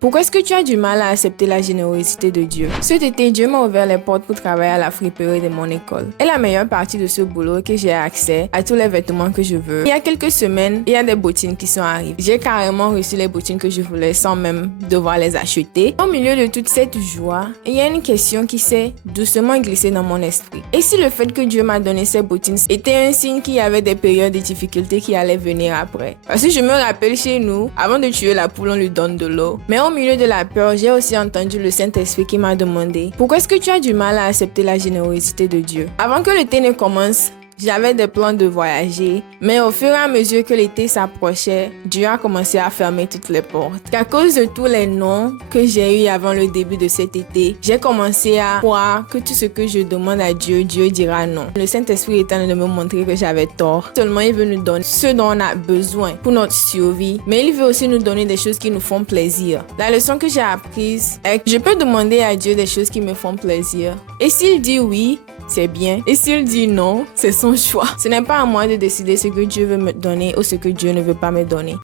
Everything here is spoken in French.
Pourquoi est-ce que tu as du mal à accepter la générosité de Dieu? Cet été, Dieu m'a ouvert les portes pour travailler à la friperie de mon école. Et la meilleure partie de ce boulot est que j'ai accès à tous les vêtements que je veux. Il y a quelques semaines, il y a des bottines qui sont arrivées. J'ai carrément reçu les bottines que je voulais sans même devoir les acheter. Au milieu de toute cette joie, il y a une question qui s'est doucement glissée dans mon esprit. Et si le fait que Dieu m'a donné ces bottines était un signe qu'il y avait des périodes de difficultés qui allaient venir après? Parce que je me rappelle chez nous, avant de tuer la poule, on lui donne de l'eau. Mais au milieu de la peur, j'ai aussi entendu le Saint-Esprit qui m'a demandé: pourquoi est-ce que tu as du mal à accepter la générosité de Dieu? Avant que l'été ne commence, j'avais des plans de voyager, mais au fur et à mesure que l'été s'approchait, Dieu a commencé à fermer toutes les portes. À cause de tous les noms que j'ai eu avant le début de cet été, j'ai commencé à croire que tout ce que je demande à Dieu, Dieu dira non. Le Saint-Esprit est en train de me montrer que j'avais tort. Seulement, il veut nous donner ce dont on a besoin pour notre survie, mais il veut aussi nous donner des choses qui nous font plaisir. La leçon que j'ai apprise est que je peux demander à Dieu des choses qui me font plaisir. Et s'il dit oui, c'est bien. Et s'il dit non, c'est son choix. Ce n'est pas à moi de décider ce que Dieu veut me donner ou ce que Dieu ne veut pas me donner.